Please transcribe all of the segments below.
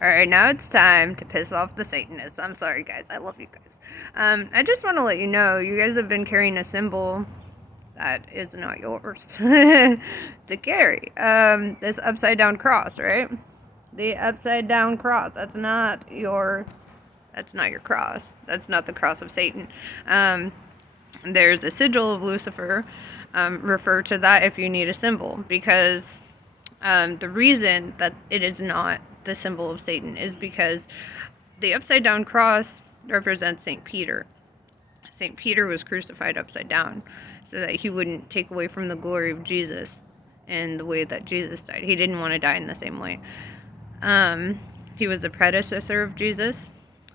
Alright, now it's time to piss off the Satanists. I'm sorry, guys. I love you guys. I just want to let you know, you guys have been carrying a symbol that is not yours to carry. This upside down cross, right? The upside down cross. That's not your cross. That's not the cross of Satan. There's a sigil of Lucifer. Refer to that if you need a symbol, because the reason that it is not the symbol of Satan is because the upside down cross represents St. Peter. St. Peter was crucified upside down so that he wouldn't take away from the glory of Jesus and the way that Jesus died. He didn't want to die in the same way. He was the predecessor of Jesus.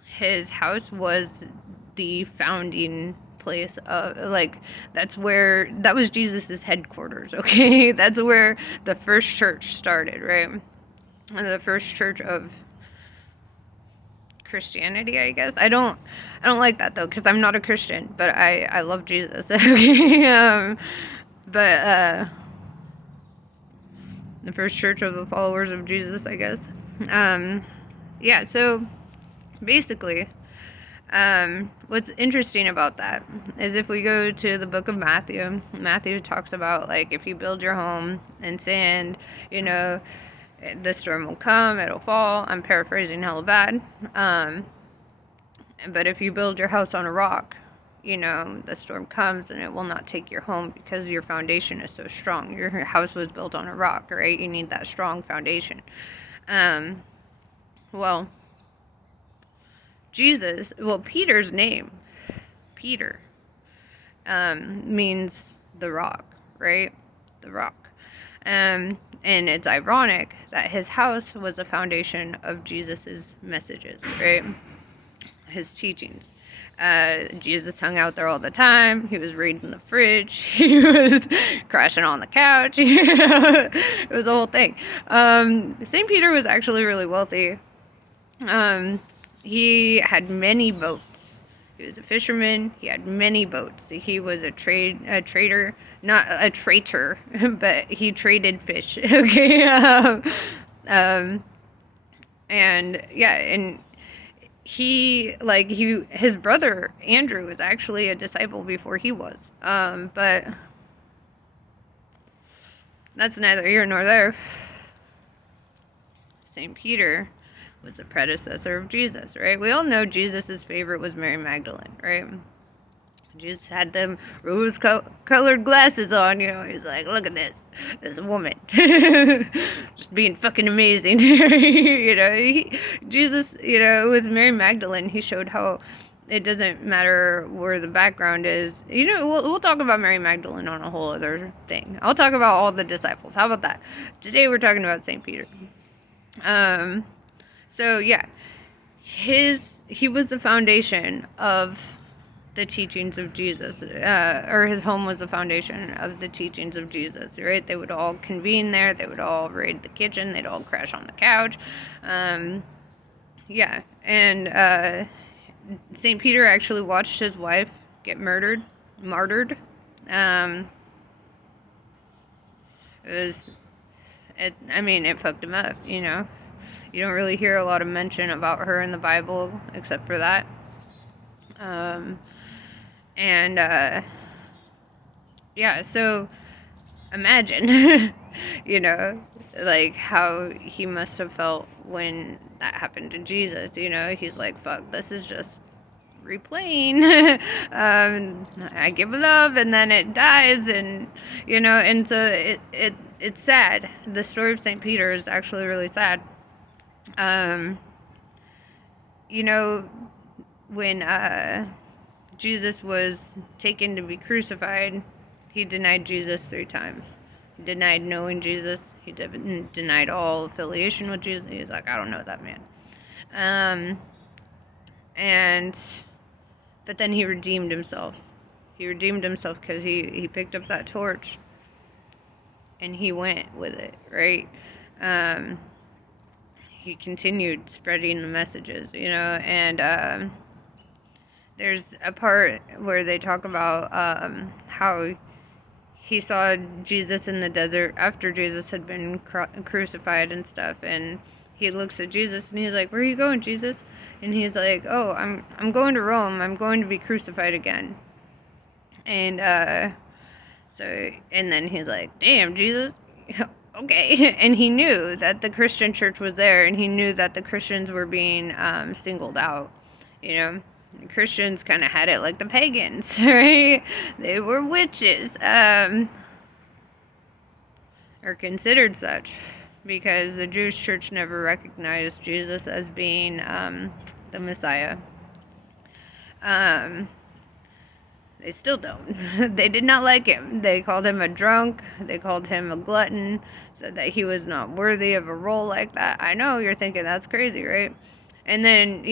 His house was the founding place of, that was Jesus's headquarters, okay? That's where the first church started, right? And the first church of Christianity, I guess. I don't like that though, because I'm not a Christian, but I love Jesus. Okay. The first church of the followers of Jesus, I guess. Yeah, so basically, what's interesting about that is if we go to the book of Matthew talks about, like, if you build your home in sand, the storm will come, it'll fall. I'm paraphrasing hella bad. But if you build your house on a rock, the storm comes and it will not take your home because your foundation is so strong. Your house was built on a rock, right? You need that strong foundation. Peter's name, Peter, means the rock, right? The rock. And it's ironic that his house was the foundation of Jesus's messages, right? His teachings. Jesus hung out there all the time. He was reading the fridge. He was crashing on the couch. It was a whole thing. St. Peter was actually really wealthy. He had many boats. He was a fisherman. He had many boats. He was a trader, not a traitor, but he traded fish. Okay. And his brother Andrew was actually a disciple before he was. But that's neither here nor there. St. Peter was the predecessor of Jesus, right? We all know Jesus's favorite was Mary Magdalene, right? Jesus had them rose-colored glasses on, He's like, look at this woman, just being fucking amazing. Jesus, with Mary Magdalene, he showed how it doesn't matter where the background is. We'll talk about Mary Magdalene on a whole other thing. I'll talk about all the disciples. How about that? Today we're talking about St. Peter. So yeah, he was the foundation of the teachings of Jesus, or his home was the foundation of the teachings of Jesus, right? They would all convene there. They would all raid the kitchen. They'd all crash on the couch. Yeah, and St. Peter actually watched his wife get martyred. It fucked him up, You don't really hear a lot of mention about her in the Bible except for that. So imagine, how he must have felt when that happened to Jesus. He's like, fuck, this is just replaying. I give love and then it dies, and so it's sad. The story of St. Peter is actually really sad. When Jesus was taken to be crucified, he denied Jesus 3 times. He denied knowing Jesus. He denied all affiliation with Jesus. He was like, I don't know that man. But then he redeemed himself. He redeemed himself because he picked up that torch and he went with it, right? He continued spreading the messages, and there's a part where they talk about how he saw Jesus in the desert after Jesus had been crucified and stuff, and he looks at Jesus and he's like, "Where are you going, Jesus?" And he's like, "Oh, I'm going to Rome. I'm going to be crucified again." And and then he's like, "Damn, Jesus." Okay. And he knew that the Christian church was there, and he knew that the Christians were being singled out. You know, the Christians kind of had it like the pagans, right? They were witches, or considered such, because the Jewish church never recognized Jesus as being the Messiah. They still don't. They did not like him. They called him a drunk. They called him a glutton. Said that he was not worthy of a role like that. I know, you're thinking that's crazy, right? And then,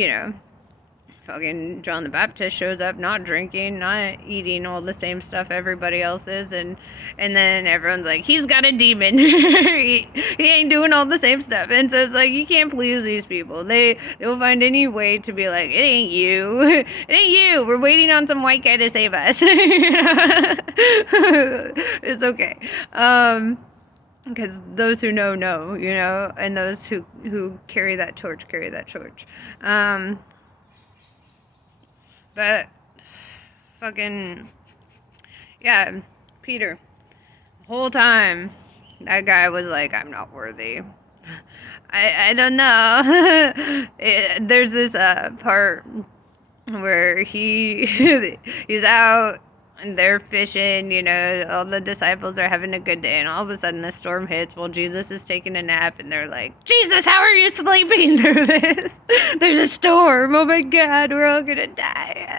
fucking John the Baptist shows up not drinking, not eating all the same stuff everybody else is, and then everyone's like, he's got a demon. he ain't doing all the same stuff. And so it's like, you can't please these people. They'll find any way to be like, it ain't you. It ain't you. We're waiting on some white guy to save us. It's okay. Because those who know, and those who carry that torch. But fucking, yeah, Peter, the whole time, that guy was like, I'm not worthy. I don't know. There's this part where he's out and they're fishing, all the disciples are having a good day, and all of a sudden the storm hits while Jesus is taking a nap, and they're like, Jesus, how are you sleeping through this? There's a storm. Oh my God, we're all gonna die.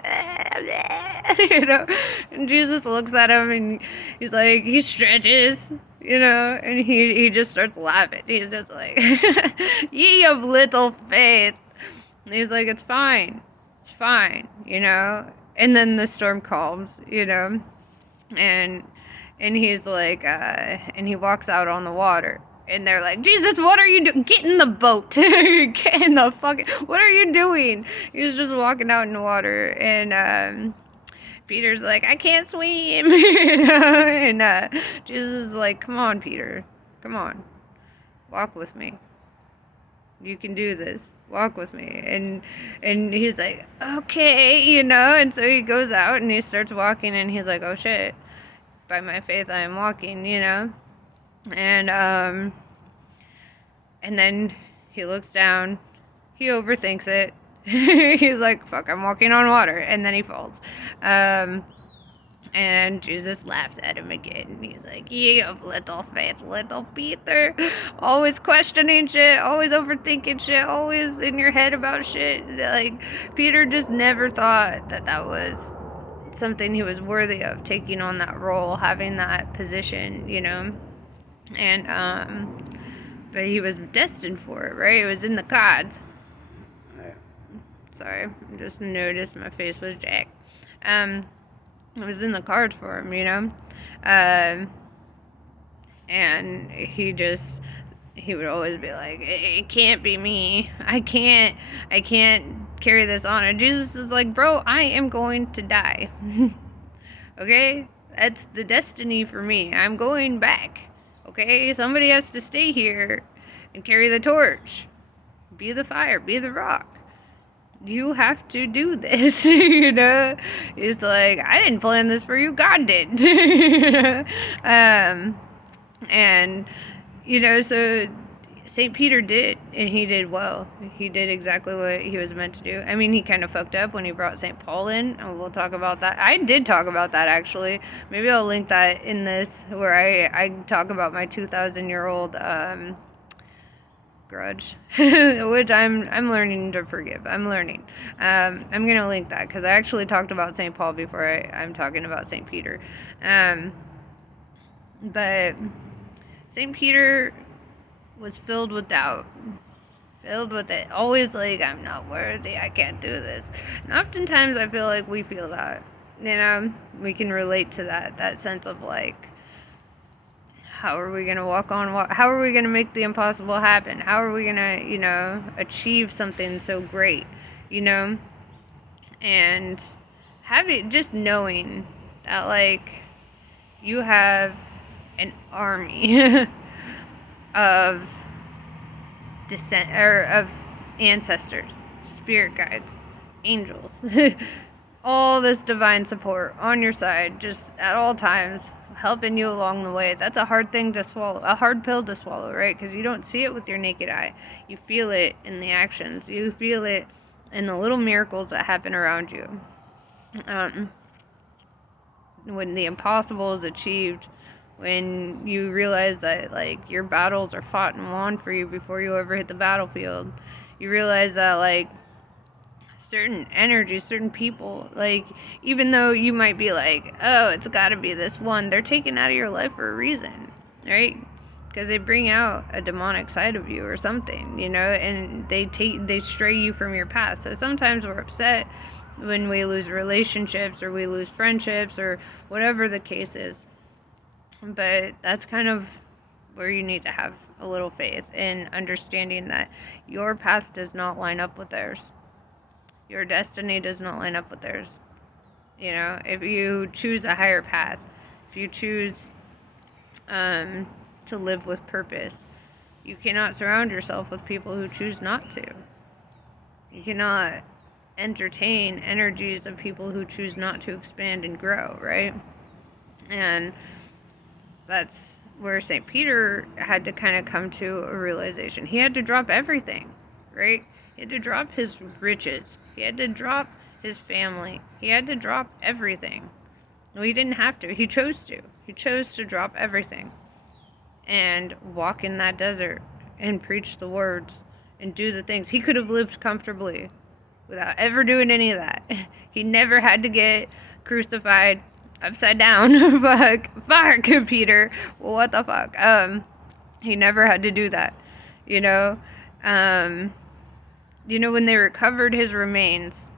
And Jesus looks at him and he's like, he stretches, and he just starts laughing. He's just like, ye of little faith. And he's like, it's fine, and then the storm calms, and he's like, and he walks out on the water, and they're like, Jesus, what are you doing? Get in the boat. Get in the fucking, what are you doing? He was just walking out in the water, and Peter's like, I can't swim. And Jesus is like, come on, Peter, come on, walk with me. You can do this. Walk with me. And he's like, okay, and so he goes out and he starts walking, and he's like, oh shit, by my faith I am walking, and then he looks down, he overthinks it. He's like, fuck, I'm walking on water, and then he falls. And Jesus laughs at him again. And he's like, ye of little faith, little Peter. Always questioning shit, always overthinking shit, always in your head about shit. Like, Peter just never thought that was something he was worthy of, taking on that role, having that position, And, but he was destined for it, right? It was in the cards. Sorry, I just noticed my face was jacked. It was in the cards for him, and he would always be like, it can't be me. I can't carry this on. And Jesus is like, bro, I am going to die. Okay? That's the destiny for me. I'm going back. Okay? Somebody has to stay here and carry the torch. Be the fire. Be the rock. You have to do this, It's like, I didn't plan this for you, God did. And, so St. Peter did, and he did well. He did exactly what he was meant to do. I mean, he kind of fucked up when he brought St. Paul in, and we'll talk about that. I did talk about that, actually. Maybe I'll link that in this, where I talk about my 2,000-year-old, grudge, which I'm learning to forgive. I'm learning. I'm gonna link that because I actually talked about St. Paul before I'm talking about St. Peter. But St. Peter was filled with doubt, filled with it. Always like, I'm not worthy. I can't do this. And oftentimes I feel like we feel that. We can relate to that sense of like, how are we going to walk on water? How are we going to make the impossible happen? How are we going to, achieve something so great, And just knowing that, like, you have an army of descent or of ancestors, spirit guides, angels, all this divine support on your side, just at all times, helping you along the way. That's a hard thing to swallow, a hard pill to swallow, right? Because you don't see it with your naked eye. You feel it in the actions. You feel it in the little miracles that happen around you. When the impossible is achieved, when you realize that, like, your battles are fought and won for you before you ever hit the battlefield, you realize that, like, certain energies, certain people, like, even though you might be like, oh, it's got to be this one, they're taken out of your life for a reason, right? Because they bring out a demonic side of you or something, you know, and they stray you from your path. So sometimes we're upset when we lose relationships or we lose friendships or whatever the case is. But that's kind of where you need to have a little faith in understanding that your path does not line up with theirs. Your destiny does not line up with theirs. You know, if you choose a higher path, if you choose to live with purpose, you cannot surround yourself with people who choose not to. You cannot entertain energies of people who choose not to expand and grow, right? And that's where St. Peter had to kind of come to a realization. He had to drop everything, right? He had to drop his riches. He had to drop his family. He had to drop everything. No, he didn't have to. He chose to. He chose to drop everything and walk in that desert and preach the words and do the things. He could have lived comfortably without ever doing any of that. He never had to get crucified upside down. fuck, Peter. What the fuck? He never had to do that. You know, when they recovered his remains,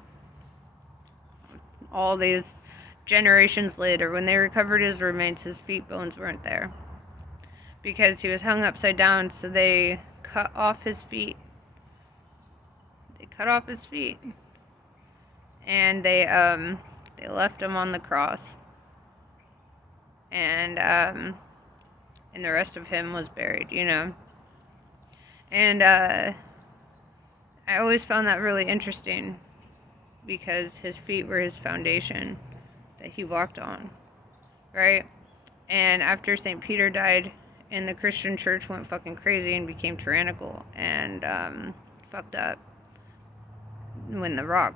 all these generations later, when they recovered his remains, his feet bones weren't there because he was hung upside down. So they cut off his feet. And they left him on the cross. And the rest of him was buried, you know. And I always found that really interesting because his feet were his foundation that he walked on, right? And after St. Peter died and the Christian church went fucking crazy and became tyrannical and fucked up, when the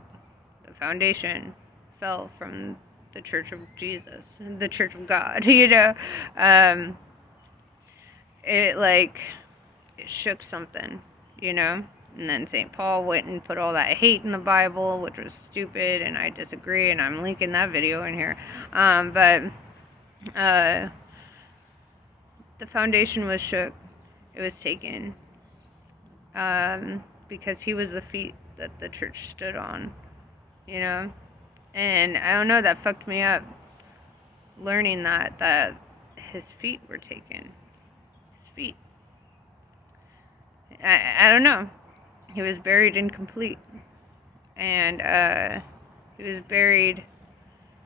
foundation fell from the Church of Jesus, the Church of God, you know, it shook something, you know. And then St. Paul went and put all that hate in the Bible, which was stupid, and I disagree, and I'm linking that video in here. But the foundation was shook. It was taken because he was the feet that the church stood on, you know. And I don't know, that fucked me up, learning that his feet were taken. His feet. I don't know. He was buried incomplete. And he was buried,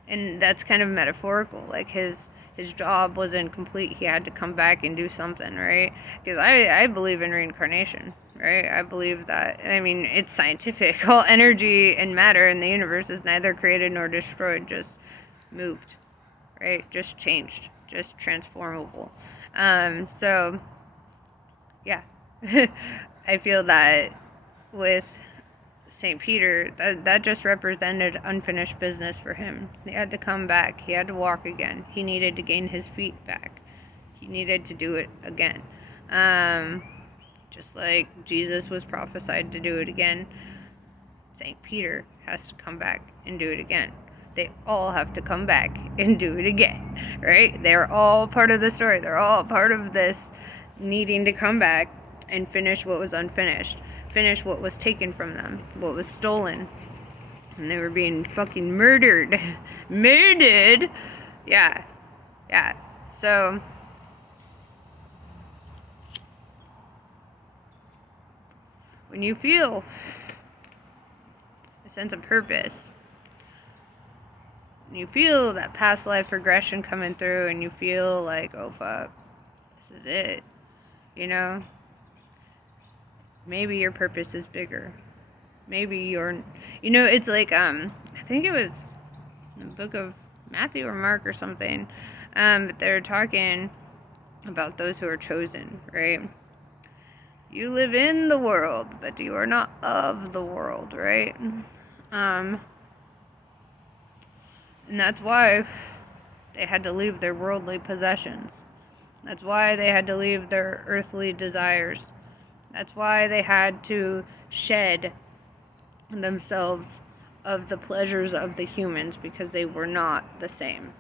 and that's kind of metaphorical. Like his job was incomplete. He had to come back and do something, right? Because I believe in reincarnation, right? I believe that, I mean, it's scientific. All energy and matter in the universe is neither created nor destroyed, just moved, right? Just changed, just transformable. So, yeah. I feel that with St. Peter, that just represented unfinished business for him. He had to come back. He had to walk again. He needed to gain his feet back. He needed to do it again. Just like Jesus was prophesied to do it again, St. Peter has to come back and do it again. They all have to come back and do it again, right? They're all part of the story. They're all part of this needing to come back and finish what was unfinished. Finish what was taken from them, what was stolen. And they were being fucking murdered. Murdered! Yeah. So, when you feel a sense of purpose, and you feel that past life regression coming through, and you feel like, oh fuck, this is it, you know? maybe your purpose is bigger. Maybe you're, it's like, I think it was the book of Matthew or Mark or something, but they're talking about those who are chosen, right? You live in the world, but you are not of the world, right? And that's why they had to leave their worldly possessions. That's why they had to leave their earthly desires. That's why they had to shed themselves of the pleasures of the humans, because they were not the same.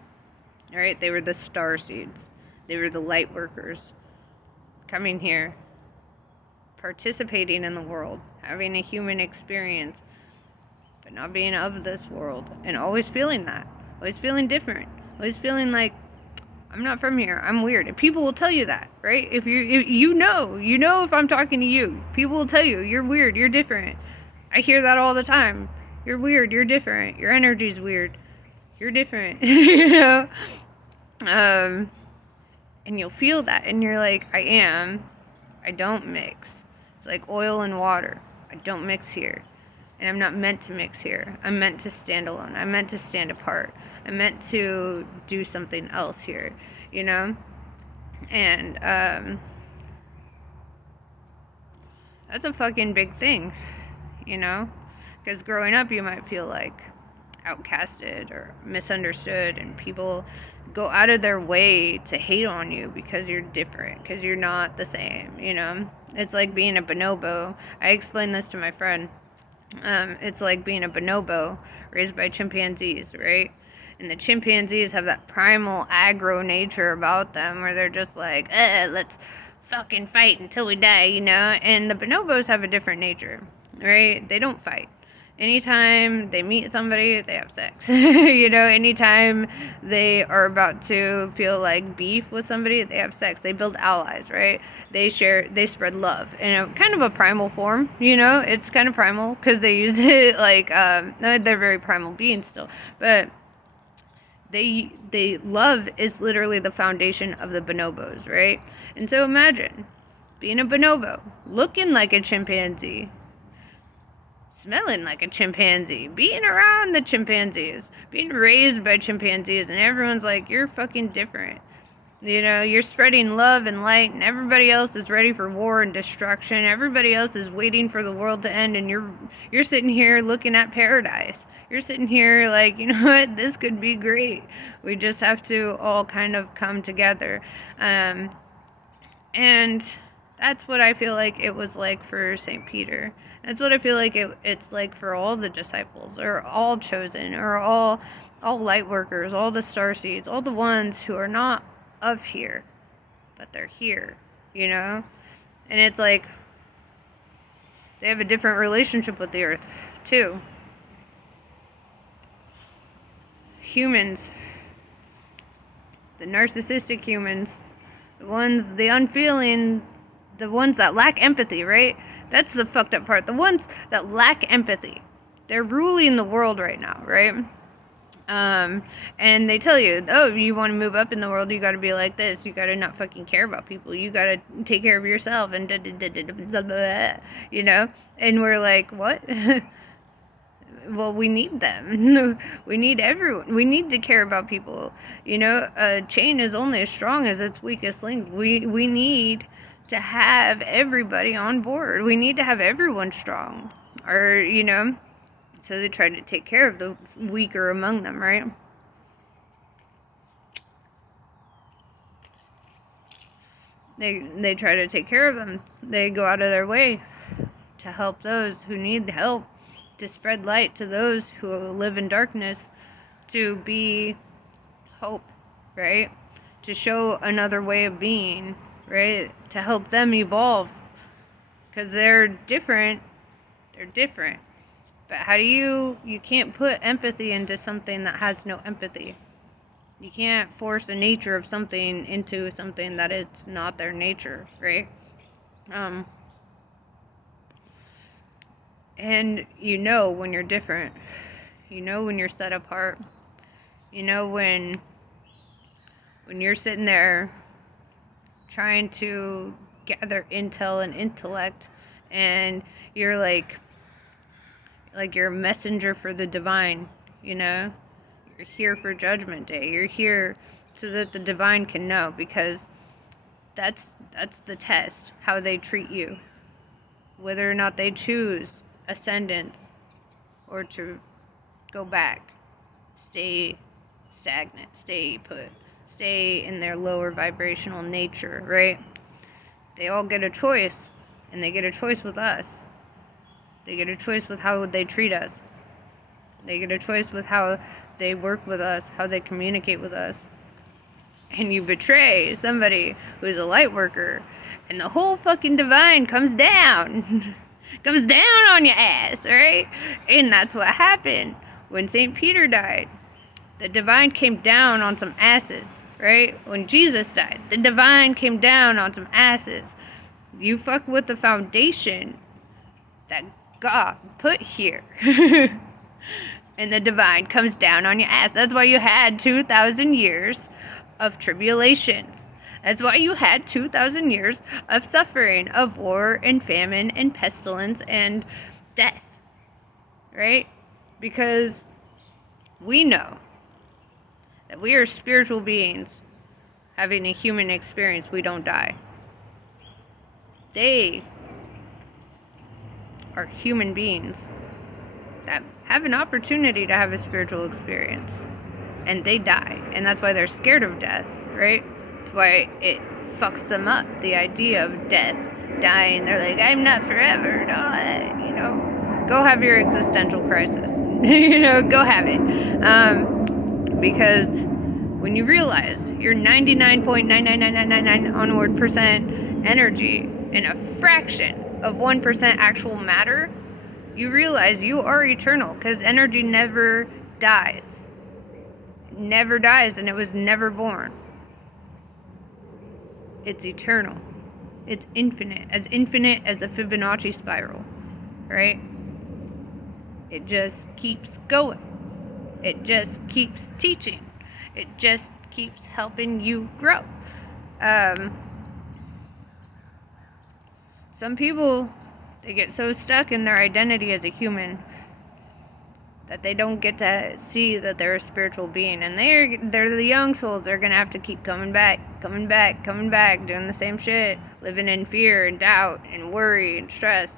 Right? They were the star seeds. They were the light workers coming here, participating in the world, having a human experience, but not being of this world, and always feeling that, always feeling different, always feeling like, I'm not from here, I'm weird. And people will tell you that, right? If you know if I'm talking to you, people will tell you, you're weird, you're different. I hear that all the time. You're weird, you're different, your energy's weird, you're different. And you'll feel that, and you're like, I don't mix. It's like oil and water. I don't mix here. And I'm not meant to mix here. I'm meant to stand alone. I'm meant to stand apart. I'm meant to do something else here, And that's a fucking big thing, Because growing up, you might feel like outcasted or misunderstood, and people go out of their way to hate on you because you're different, because you're not the same, It's like being a bonobo. I explained this to my friend. It's like being a bonobo raised by chimpanzees, right? And the chimpanzees have that primal aggro nature about them where they're just like, let's fucking fight until we die, And the bonobos have a different nature, right? They don't fight. Anytime they meet somebody, they have sex. Anytime they are about to feel like beef with somebody, they have sex. They build allies, right? They spread love in a kind of a primal form, It's kind of primal because they use it like, they're very primal beings still, but they love is literally the foundation of the bonobos, right? And so imagine being a bonobo, looking like a chimpanzee, smelling like a chimpanzee, being around the chimpanzees, being raised by chimpanzees, and everyone's like, you're fucking different. You're spreading love and light, and everybody else is ready for war and destruction. Everybody else is waiting for the world to end, and you're sitting here looking at paradise. You're sitting here like, you know what, this could be great. We just have to all kind of come together. And that's what I feel like it was like for St. Peter. That's what I feel like it's like for all the disciples, or all chosen, or all light workers, all the star seeds, all the ones who are not of here, but they're here, And it's like they have a different relationship with the earth, too. Humans, the narcissistic humans, the unfeeling, the ones that lack empathy, right? That's the fucked up part. The ones that lack empathy, they're ruling the world right now, right? And they tell you, oh, you want to move up in the world, you got to be like this. You got to not fucking care about people. You got to take care of yourself, and blah, blah, blah, And we're like, what? Well, we need them. We need everyone. We need to care about people. A chain is only as strong as its weakest link. We need to have everybody on board. We need to have everyone strong. Or, so they try to take care of the weaker among them, right? They try to take care of them. They go out of their way to help those who need help, to spread light to those who live in darkness, to be hope, right? To show another way of being, right? To help them evolve. Because they're different. They're different. But how do you can't put empathy into something that has no empathy. You can't force the nature of something into something that it's not their nature, right? And when you're different. When you're set apart. When you're sitting there trying to gather intel and intellect and you're like you're a messenger for the divine, you know? You're here for Judgment Day. You're here so that the divine can know, because that's the test, how they treat you. Whether or not they choose ascendance or to go back, stay stagnant, stay put, stay in their lower vibrational nature, right? They all get a choice, and they get a choice with us. They get a choice with how they treat us. They get a choice with how they work with us, how they communicate with us. And you betray somebody who's a light worker, and the whole fucking divine comes down. Comes down on your ass, right? And that's what happened when St. Peter died. The divine came down on some asses, right? When Jesus died, the divine came down on some asses. You fuck with the foundation that God put here. And the divine comes down on your ass. That's why you had 2,000 years of tribulations. That's why you had 2,000 years of suffering, of war and famine and pestilence and death, right? Because we know that we are spiritual beings having a human experience. We don't die. They are human beings that have an opportunity to have a spiritual experience, and they die, and that's why they're scared of death, right? That's why it fucks them up, the idea of death, dying. They're like, I'm not forever, you know, go have your existential crisis. You know, go have it. Because when you realize you're 99.99999 onward percent energy in a fraction of 1% actual matter, you realize you are eternal, because energy never dies. Never dies, and it was never born. It's eternal. It's infinite as a Fibonacci spiral, right? It just keeps going. It just keeps teaching. It just keeps helping you grow. Some people, they get so stuck in their identity as a human that they don't get to see that they're a spiritual being, and they're the young souls. They're gonna have to keep coming back, doing the same shit, living in fear and doubt and worry and stress.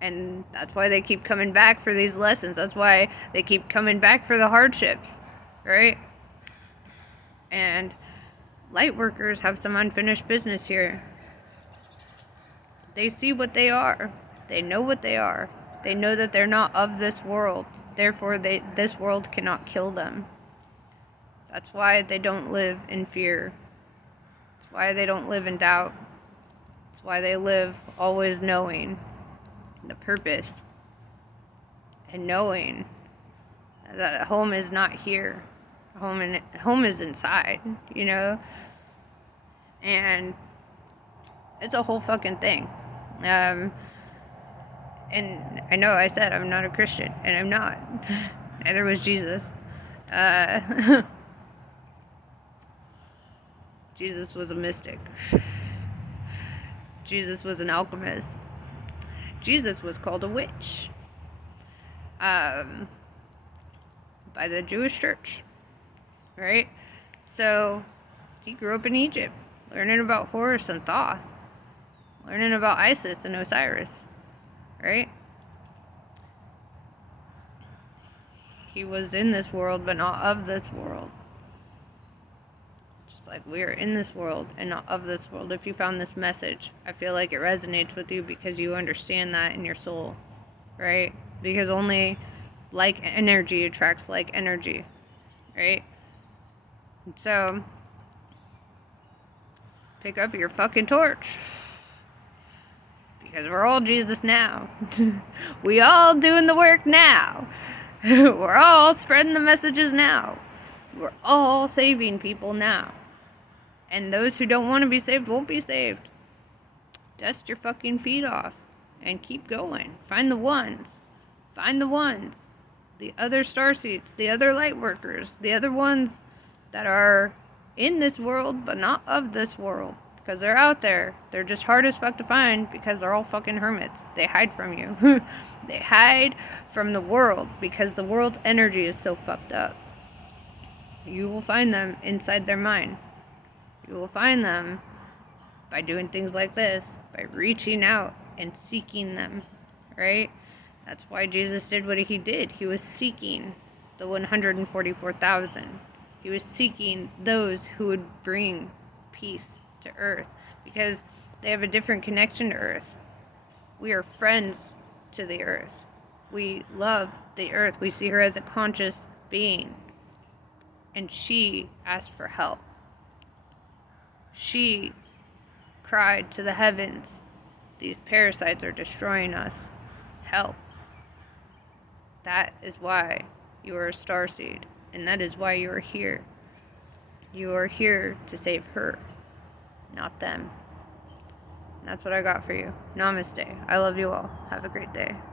And that's why they keep coming back for these lessons. That's why they keep coming back for the hardships, right? And light workers have some unfinished business here. They see what they are. They know what they are. They know that they're not of this world. Therefore, this world cannot kill them. That's why they don't live in fear. That's why they don't live in doubt. That's why they live always knowing the purpose and knowing that home is not here. Home is inside, you know? And it's a whole fucking thing. And I know I said I'm not a Christian, and I'm not. Neither was Jesus. Jesus was a mystic. Jesus was an alchemist. Jesus was called a witch by the Jewish church, right? So he grew up in Egypt, learning about Horus and Thoth, learning about Isis and Osiris, right? He was in this world, but not of this world. Just like we are in this world and not of this world. If you found this message, I feel like it resonates with you because you understand that in your soul, right? Because only like energy attracts like energy, right? And so, pick up your fucking torch. Because we're all Jesus now. We all doing the work now. We're all spreading the messages now. We're all saving people now. And those who don't want to be saved won't be saved. Dust your fucking feet off and keep going. Find the ones. Find the ones. The other starseeds, the other light workers, the other ones that are in this world but not of this world. because they're out there. They're just hard as fuck to find because they're all fucking hermits. They hide from you. They hide from the world because the world's energy is so fucked up. You will find them inside their mind. You will find them by doing things like this, by reaching out and seeking them, right? That's why Jesus did what he did. He was seeking the 144,000. He was seeking those who would bring peace to earth because they have a different connection to earth. We are friends to the earth. We love the earth. We see her as a conscious being. And she asked for help. She cried to the heavens, these parasites are destroying us. Help. That is why you are a starseed. And that is why you are here. You are here to save her, not them. And that's what I got for you. Namaste. I love you all. Have a great day.